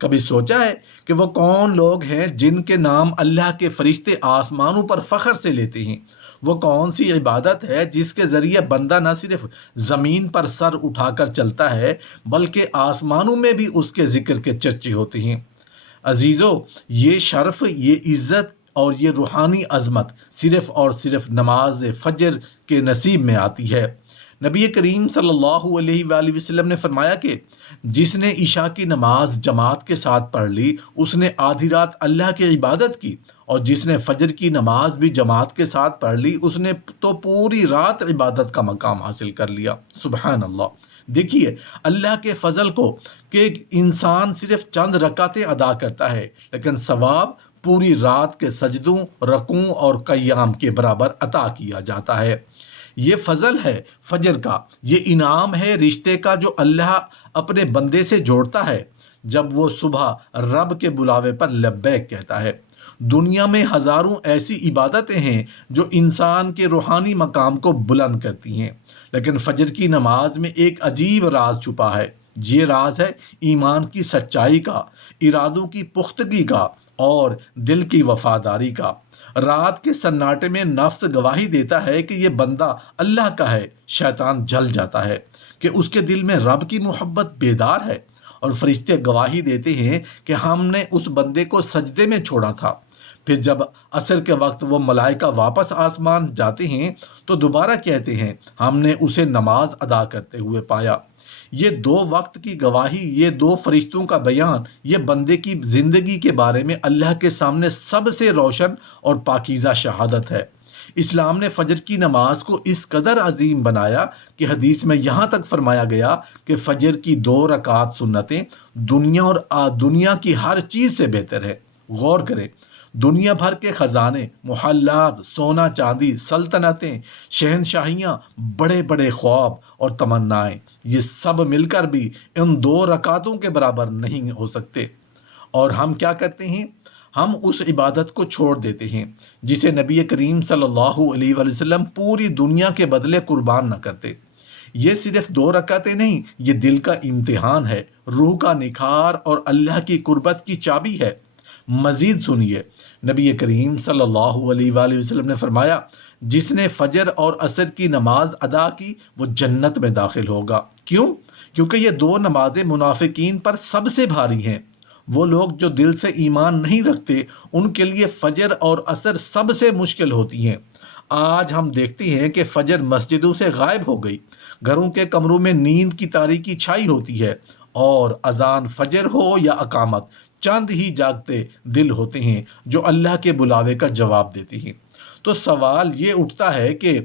کبھی سوچا ہے کہ وہ کون لوگ ہیں جن کے نام اللہ کے فرشتے آسمانوں پر فخر سے لیتے ہیں؟ وہ کون سی عبادت ہے جس کے ذریعے بندہ نہ صرف زمین پر سر اٹھا کر چلتا ہے بلکہ آسمانوں میں بھی اس کے ذکر کے چرچے ہوتے ہیں؟ عزیزو، یہ شرف، یہ عزت اور یہ روحانی عظمت صرف اور صرف نماز فجر کے نصیب میں آتی ہے۔ نبی کریم صلی اللہ علیہ وآلہ وسلم نے فرمایا کہ جس نے عشاء کی نماز جماعت کے ساتھ پڑھ لی اس نے آدھی رات اللہ کی عبادت کی، اور جس نے فجر کی نماز بھی جماعت کے ساتھ پڑھ لی اس نے تو پوری رات عبادت کا مقام حاصل کر لیا۔ سبحان اللہ! دیکھیے اللہ کے فضل کو کہ انسان صرف چند رکعتیں ادا کرتا ہے لیکن ثواب پوری رات کے سجدوں، رکوع اور قیام کے برابر عطا کیا جاتا ہے۔ یہ فضل ہے فجر کا، یہ انعام ہے رشتے کا جو اللہ اپنے بندے سے جوڑتا ہے جب وہ صبح رب کے بلاوے پر لبیک کہتا ہے۔ دنیا میں ہزاروں ایسی عبادتیں ہیں جو انسان کے روحانی مقام کو بلند کرتی ہیں، لیکن فجر کی نماز میں ایک عجیب راز چھپا ہے۔ یہ راز ہے ایمان کی سچائی کا، ارادوں کی پختگی کا اور دل کی وفاداری کا۔ رات کے سناٹے میں نفس گواہی دیتا ہے کہ یہ بندہ اللہ کا ہے، شیطان جل جاتا ہے کہ اس کے دل میں رب کی محبت بیدار ہے، اور فرشتے گواہی دیتے ہیں کہ ہم نے اس بندے کو سجدے میں چھوڑا تھا۔ پھر جب عصر کے وقت وہ ملائکہ واپس آسمان جاتے ہیں تو دوبارہ کہتے ہیں ہم نے اسے نماز ادا کرتے ہوئے پایا۔ یہ دو وقت کی گواہی، یہ دو فرشتوں کا بیان، یہ بندے کی زندگی کے بارے میں اللہ کے سامنے سب سے روشن اور پاکیزہ شہادت ہے۔ اسلام نے فجر کی نماز کو اس قدر عظیم بنایا کہ حدیث میں یہاں تک فرمایا گیا کہ فجر کی 2 رکعات سنتیں دنیا اور دنیا کی ہر چیز سے بہتر ہے۔ غور کریں، دنیا بھر کے خزانے، محلات، سونا چاندی، سلطنتیں، شہنشاہیاں، بڑے بڑے خواب اور تمنائیں، یہ سب مل کر بھی ان 2 رکعتوں کے برابر نہیں ہو سکتے۔ اور ہم کیا کرتے ہیں؟ ہم اس عبادت کو چھوڑ دیتے ہیں جسے نبی کریم صلی اللہ علیہ وآلہ وسلم پوری دنیا کے بدلے قربان نہ کرتے۔ یہ صرف 2 رکعتیں نہیں، یہ دل کا امتحان ہے، روح کا نکھار اور اللہ کی قربت کی چابی ہے۔ مزید سنیے، نبی کریم صلی اللہ علیہ وآلہ وسلم نے فرمایا جس نے فجر اور عصر کی نماز ادا کی وہ جنت میں داخل ہوگا۔ کیوں؟ کیونکہ یہ 2 نمازیں منافقین پر سب سے بھاری ہیں۔ وہ لوگ جو دل سے ایمان نہیں رکھتے ان کے لیے فجر اور عصر سب سے مشکل ہوتی ہیں۔ آج ہم دیکھتے ہیں کہ فجر مسجدوں سے غائب ہو گئی، گھروں کے کمروں میں نیند کی تاریکی چھائی ہوتی ہے، اور اذان فجر ہو یا اقامت چند ہی جاگتے دل ہوتے ہیں جو اللہ کے بلاوے کا جواب دیتے ہیں۔ تو سوال یہ اٹھتا ہے کہ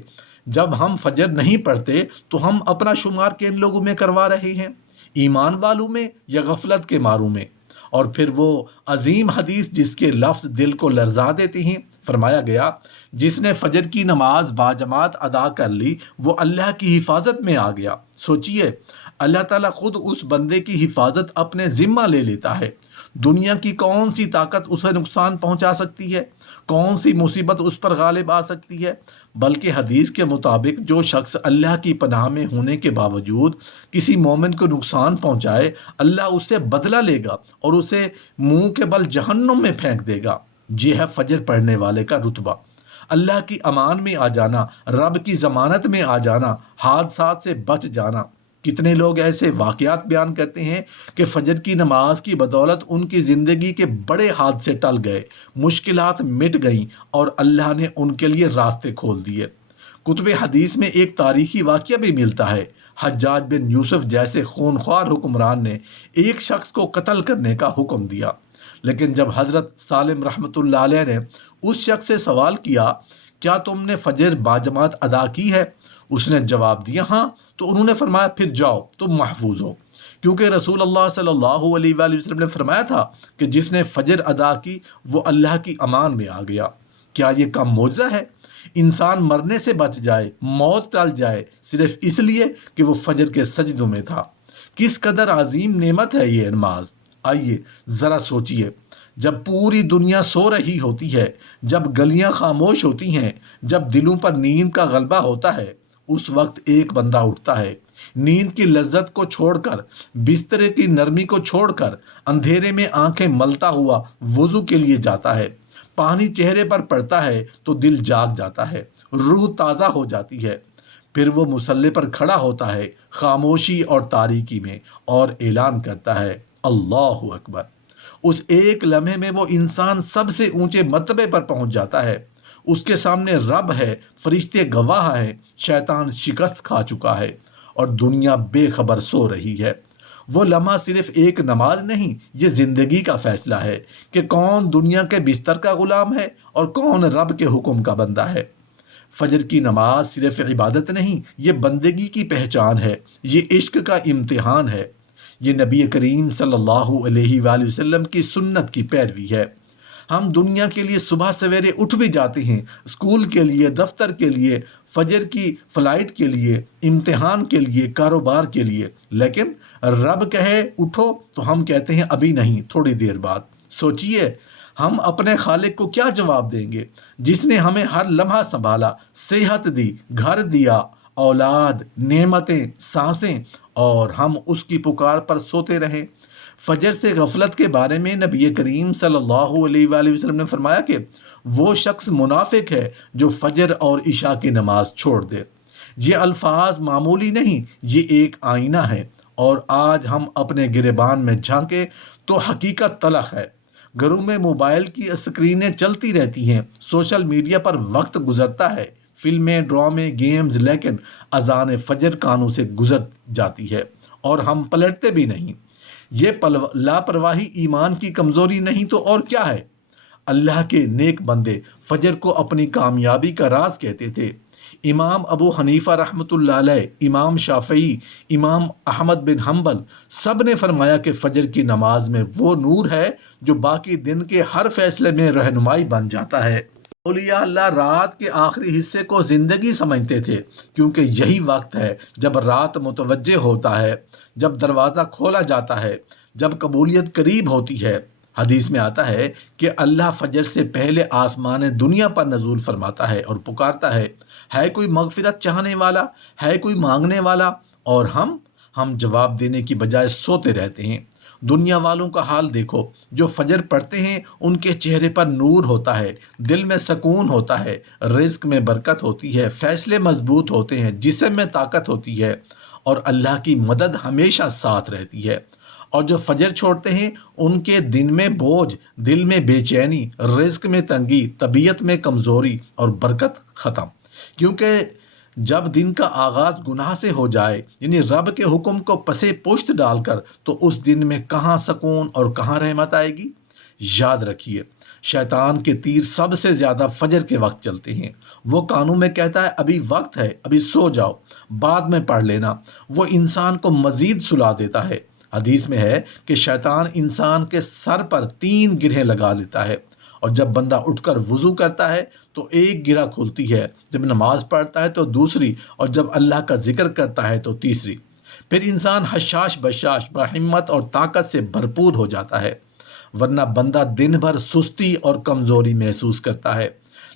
جب ہم فجر نہیں پڑھتے تو ہم اپنا شمار کن لوگوں میں کروا رہے ہیں؟ ایمان والوں میں یا غفلت کے ماروں میں؟ اور پھر وہ عظیم حدیث جس کے لفظ دل کو لرزا دیتے ہیں، فرمایا گیا جس نے فجر کی نماز باجماعت ادا کر لی وہ اللہ کی حفاظت میں آ گیا۔ سوچئے، اللہ تعالیٰ خود اس بندے کی حفاظت اپنے ذمہ لے لیتا ہے۔ دنیا کی کون سی طاقت اسے نقصان پہنچا سکتی ہے؟ کون سی مصیبت اس پر غالب آ سکتی ہے؟ بلکہ حدیث کے مطابق جو شخص اللہ کی پناہ میں ہونے کے باوجود کسی مومن کو نقصان پہنچائے، اللہ اس سے بدلہ لے گا اور اسے منہ کے بل جہنم میں پھینک دے گا۔ یہ ہے فجر پڑھنے والے کا رتبہ۔ اللہ کی امان میں آ جانا، رب کی ضمانت میں آ جانا، حادثات سے بچ جانا۔ کتنے لوگ ایسے واقعات بیان کرتے ہیں کہ فجر کی نماز کی بدولت ان کی زندگی کے بڑے حادثے ٹل گئے، مشکلات مٹ گئیں اور اللہ نے ان کے لیے راستے کھول دیے۔ کتب حدیث میں ایک تاریخی واقعہ بھی ملتا ہے۔ حجاج بن یوسف جیسے خونخوار حکمران نے ایک شخص کو قتل کرنے کا حکم دیا، لیکن جب حضرت سالم رحمۃ اللہ علیہ نے اس شخص سے سوال کیا کیا تم نے فجر باجماعت ادا کی ہے؟ اس نے جواب دیا ہاں، تو انہوں نے فرمایا پھر جاؤ، تم محفوظ ہو، کیونکہ رسول اللہ صلی اللہ علیہ وآلہ وسلم نے فرمایا تھا کہ جس نے فجر ادا کی وہ اللہ کی امان میں آ گیا۔ کیا یہ کم معجزہ ہے؟ انسان مرنے سے بچ جائے، موت ٹل جائے، صرف اس لیے کہ وہ فجر کے سجدوں میں تھا۔ کس قدر عظیم نعمت ہے یہ نماز! آئیے ذرا سوچئے، جب پوری دنیا سو رہی ہوتی ہے، جب گلیاں خاموش ہوتی ہیں، جب دلوں پر نیند کا غلبہ ہوتا ہے، اس وقت ایک بندہ اٹھتا ہے، نیند کی لذت کو چھوڑ کر، بسترے کی نرمی کو چھوڑ کر اندھیرے میں آنکھیں ملتا ہوا وضو کے لیے جاتا ہے۔ پانی چہرے پر پڑتا ہے تو دل جاگ جاتا ہے، روح تازہ ہو جاتی ہے۔ پھر وہ مصلی پر کھڑا ہوتا ہے خاموشی اور تاریکی میں اور اعلان کرتا ہے اللہ اکبر۔ اس ایک لمحے میں وہ انسان سب سے اونچے مرتبے پر پہنچ جاتا ہے۔ اس کے سامنے رب ہے، فرشتے گواہ ہیں، شیطان شکست کھا چکا ہے اور دنیا بے خبر سو رہی ہے۔ وہ لمحہ صرف ایک نماز نہیں، یہ زندگی کا فیصلہ ہے کہ کون دنیا کے بستر کا غلام ہے اور کون رب کے حکم کا بندہ ہے۔ فجر کی نماز صرف عبادت نہیں، یہ بندگی کی پہچان ہے، یہ عشق کا امتحان ہے، یہ نبی کریم صلی اللہ علیہ وآلہ وسلم کی سنت کی پیروی ہے۔ ہم دنیا کے لیے صبح سویرے اٹھ بھی جاتے ہیں، اسکول کے لیے، دفتر کے لیے، فجر کی فلائٹ کے لیے، امتحان کے لیے، کاروبار کے لیے، لیکن رب کہے اٹھو تو ہم کہتے ہیں ابھی نہیں، تھوڑی دیر بعد۔ سوچئے ہم اپنے خالق کو کیا جواب دیں گے، جس نے ہمیں ہر لمحہ سنبھالا، صحت دی، گھر دیا، اولاد، نعمتیں، سانسیں، اور ہم اس کی پکار پر سوتے رہے۔ فجر سے غفلت کے بارے میں نبی کریم صلی اللہ علیہ وآلہ وسلم نے فرمایا کہ وہ شخص منافق ہے جو فجر اور عشاء کی نماز چھوڑ دے۔ یہ الفاظ معمولی نہیں، یہ ایک آئینہ ہے، اور آج ہم اپنے گریبان میں جھانکیں تو حقیقت تلخ ہے۔ گھروں میں موبائل کی اسکرینیں چلتی رہتی ہیں، سوشل میڈیا پر وقت گزرتا ہے، فلمیں، ڈرامے، گیمز، لیکن اذان فجر کانوں سے گزر جاتی ہے اور ہم پلٹتے بھی نہیں۔ یہ لاپرواہی ایمان کی کمزوری نہیں تو اور کیا ہے؟ اللہ کے نیک بندے فجر کو اپنی کامیابی کا راز کہتے تھے۔ امام ابو حنیفہ رحمۃ اللہ علیہ، امام شافعی، امام احمد بن حنبل، سب نے فرمایا کہ فجر کی نماز میں وہ نور ہے جو باقی دن کے ہر فیصلے میں رہنمائی بن جاتا ہے۔ اولیاء اللہ رات کے آخری حصے کو زندگی سمجھتے تھے، کیونکہ یہی وقت ہے جب رات متوجہ ہوتا ہے، جب دروازہ کھولا جاتا ہے، جب قبولیت قریب ہوتی ہے۔ حدیث میں آتا ہے کہ اللہ فجر سے پہلے آسمان دنیا پر نزول فرماتا ہے اور پکارتا ہے کوئی مغفرت چاہنے والا، ہے کوئی مانگنے والا، اور ہم جواب دینے کی بجائے سوتے رہتے ہیں۔ دنیا والوں کا حال دیکھو، جو فجر پڑھتے ہیں ان کے چہرے پر نور ہوتا ہے، دل میں سکون ہوتا ہے، رزق میں برکت ہوتی ہے، فیصلے مضبوط ہوتے ہیں، جسم میں طاقت ہوتی ہے، اور اللہ کی مدد ہمیشہ ساتھ رہتی ہے۔ اور جو فجر چھوڑتے ہیں ان کے دن میں بوجھ، دل میں بے چینی، رزق میں تنگی، طبیعت میں کمزوری اور برکت ختم۔ کیونکہ جب دن کا آغاز گناہ سے ہو جائے، یعنی رب کے حکم کو پسے پشت ڈال کر، تو اس دن میں کہاں سکون اور کہاں رحمت آئے گی؟ یاد رکھیے، شیطان کے تیر سب سے زیادہ فجر کے وقت چلتے ہیں۔ وہ کانوں میں کہتا ہے ابھی وقت ہے، ابھی سو جاؤ، بعد میں پڑھ لینا۔ وہ انسان کو مزید سلا دیتا ہے۔ حدیث میں ہے کہ شیطان انسان کے سر پر 3 گرہیں لگا لیتا ہے، اور جب بندہ اٹھ کر وضو کرتا ہے تو ایک گرہ کھلتی ہے، جب نماز پڑھتا ہے تو دوسری، اور جب اللہ کا ذکر کرتا ہے تو تیسری۔ پھر انسان حشاش بشاش، باہمت اور طاقت سے بھرپور ہو جاتا ہے، ورنہ بندہ دن بھر سستی اور کمزوری محسوس کرتا ہے۔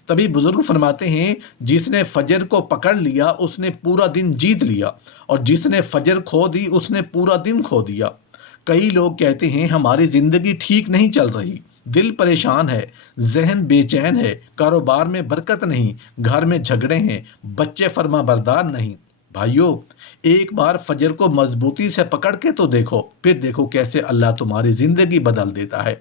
تبھی بزرگ فرماتے ہیں جس نے فجر کو پکڑ لیا اس نے پورا دن جیت لیا، اور جس نے فجر کھو دی اس نے پورا دن کھو دیا۔ کئی لوگ کہتے ہیں ہماری زندگی ٹھیک نہیں چل رہی، دل پریشان ہے، ذہن بے چین ہے، کاروبار میں برکت نہیں، گھر میں جھگڑے ہیں، بچے فرما بردار نہیں۔ بھائیو، ایک بار فجر کو مضبوطی سے پکڑ کے تو دیکھو، پھر دیکھو کیسے اللہ تمہاری زندگی بدل دیتا ہے۔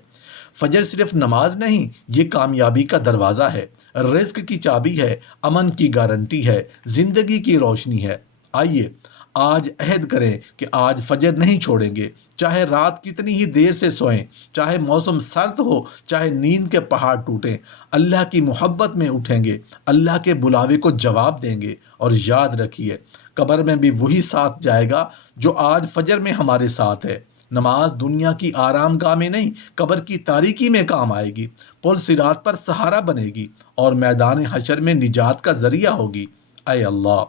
فجر صرف نماز نہیں، یہ کامیابی کا دروازہ ہے، رزق کی چابی ہے، امن کی گارنٹی ہے، زندگی کی روشنی ہے۔ آئیے آج عہد کریں کہ آج فجر نہیں چھوڑیں گے، چاہے رات کتنی ہی دیر سے سوئیں، چاہے موسم سرد ہو، چاہے نیند کے پہاڑ ٹوٹیں، اللہ کی محبت میں اٹھیں گے، اللہ کے بلاوے کو جواب دیں گے۔ اور یاد رکھیے، قبر میں بھی وہی ساتھ جائے گا جو آج فجر میں ہمارے ساتھ ہے۔ نماز دنیا کی آرام گاہ میں نہیں، قبر کی تاریکی میں کام آئے گی، پل صراط پر سہارا بنے گی، اور میدان حشر میں نجات کا ذریعہ ہوگی۔ اے اللہ،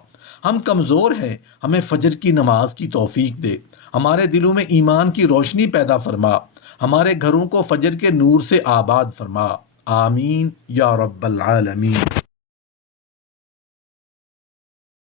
ہم کمزور ہیں، ہمیں فجر کی نماز کی توفیق دے، ہمارے دلوں میں ایمان کی روشنی پیدا فرما، ہمارے گھروں کو فجر کے نور سے آباد فرما۔ آمین یا رب العالمین۔